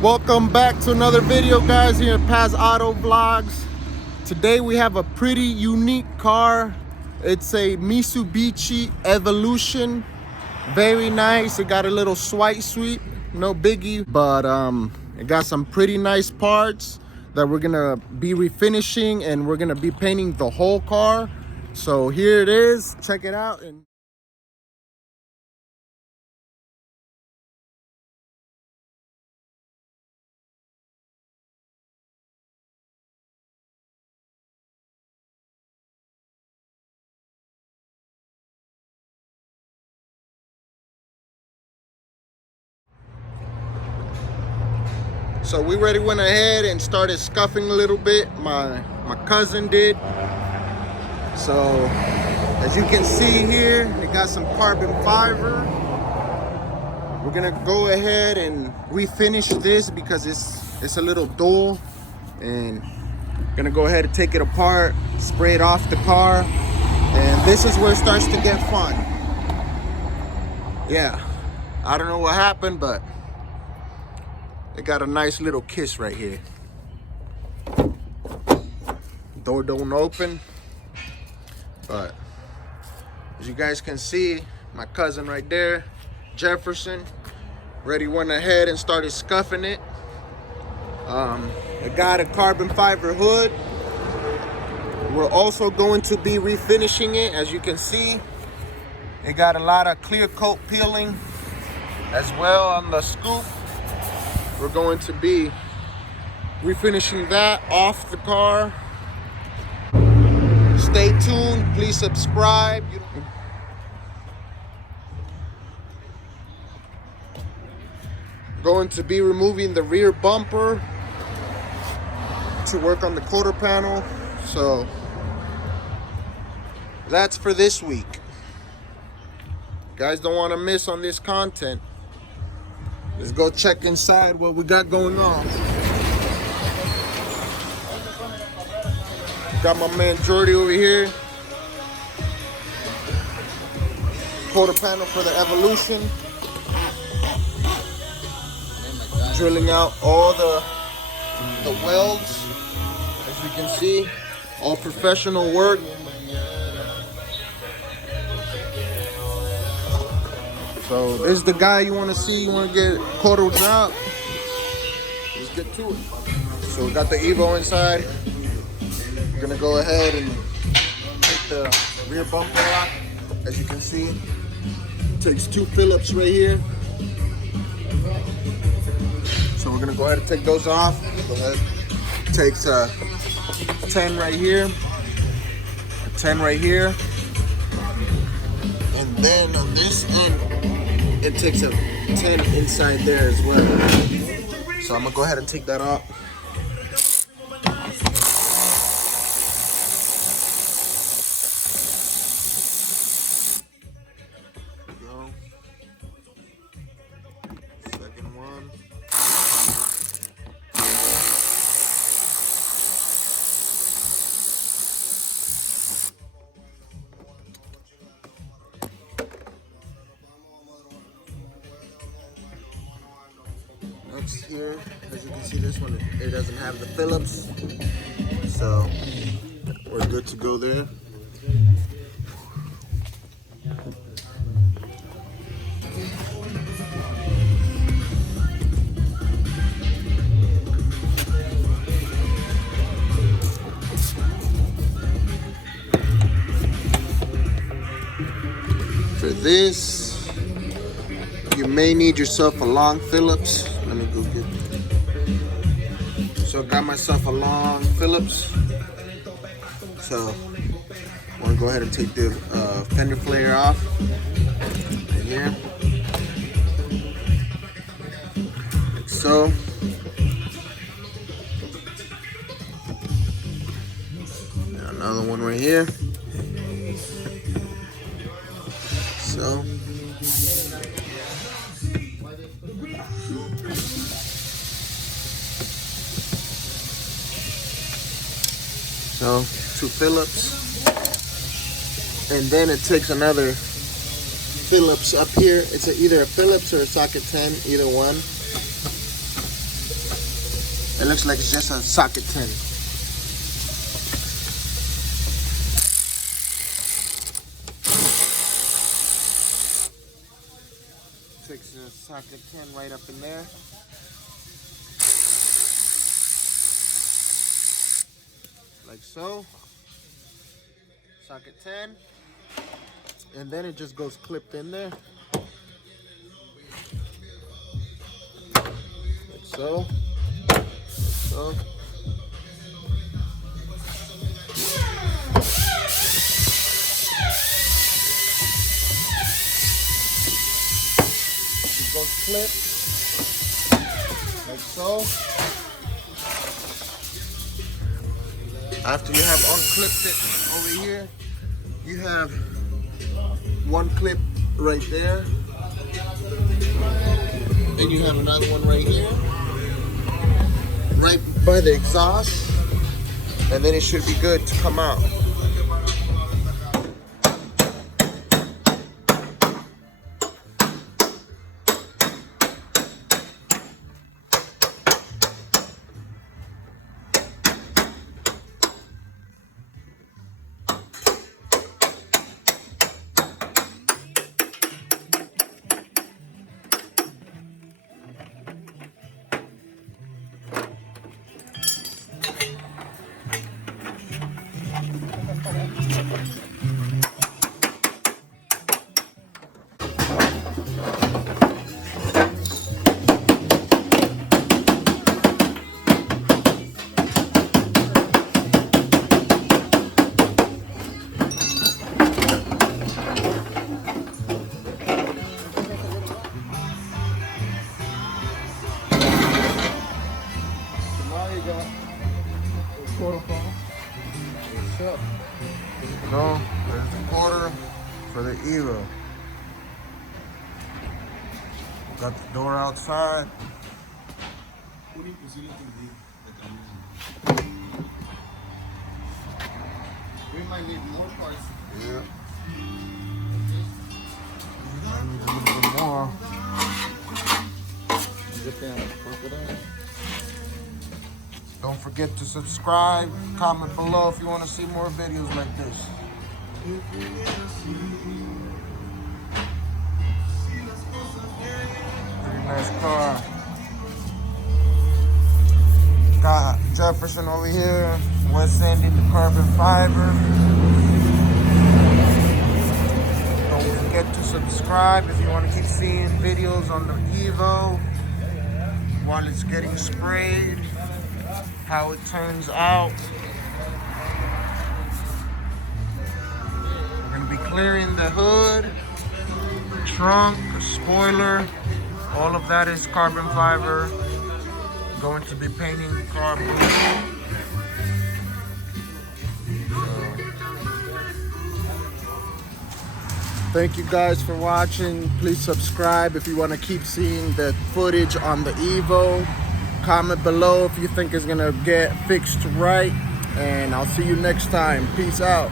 Welcome back to another video, guys, here at Paz Auto Vlogs. Today we have a pretty unique car. It's a Mitsubishi Evolution. Very nice. It got a little swipe sweep, no biggie, but it got some pretty nice parts that we're gonna be refinishing, and we're gonna be painting the whole car. So here it is. Check it out. So we already went ahead and started scuffing a little bit. My cousin did. So as you can see here, it got some carbon fiber. We're gonna go ahead and refinish this because it's a little dull, and gonna go ahead and take it apart, spray it off the car, and this is where it starts to get fun. Yeah, I don't know what happened, but it got a nice little kiss right here. Door don't open, but as you guys can see, my cousin right there, Jefferson, already went ahead and started scuffing it. It got a carbon fiber hood. We're also going to be refinishing it. As you can see, it got a lot of clear coat peeling as well on the scoop. We're going to be refinishing that off the car. Stay tuned, please subscribe. Going to be removing the rear bumper to work on the quarter panel. So that's for this week. You guys don't want to miss on this content. Let's go check inside what we got going on. Got my man Jordy over here. Quarter panel for the Evolution. Drilling out all the welds. As you can see, all professional work. So this is the guy you want to see. You want to get quarters out. Let's get to it. So we got the Evo inside. We're gonna go ahead and take the rear bumper out. As you can see, it takes 2 Phillips right here. So we're gonna go ahead and take those off. Go ahead. It takes a 10 right here, a 10 right here, and then on this end, it takes a 10 inside there as well. So I'm gonna go ahead and take that off. Second one. Next here, as you can see, this one, it doesn't have the Phillips, so we're good to go there. For this, you may need yourself a long Phillips. Let me go get it. So I got myself a long Phillips. So I'm gonna go ahead and take the fender flare off right here. Like so. And another one right here. So. So 2 Phillips, and then it takes another Phillips up here. It's either a Phillips or a socket 10, either one. looks like it's just a socket 10. Takes a socket 10 right up in there. Like so. Socket 10. And then it just goes clipped in there. Like so. Like so. It goes clipped. Like so. After you have unclipped it over here, you have one clip right there. Then you have another one right here, right by the exhaust, and then it should be good to come out. No, there's the quarter for the Evo. Got the door outside. We might need more parts. Yeah. I need a little bit more. Don't forget to subscribe, comment below if you want to see more videos like this. Pretty nice car. Got Jefferson over here, West End in the carbon fiber. Don't forget to subscribe if you want to keep seeing videos on the Evo while it's getting sprayed, how it turns out. We're going to be clearing the hood, trunk, spoiler, all of that is carbon fiber. Going to be painting the car blue. Thank you guys for watching. Please subscribe if you want to keep seeing the footage on the Evo. Comment below if you think it's gonna get fixed right, and I'll see you next time. Peace out.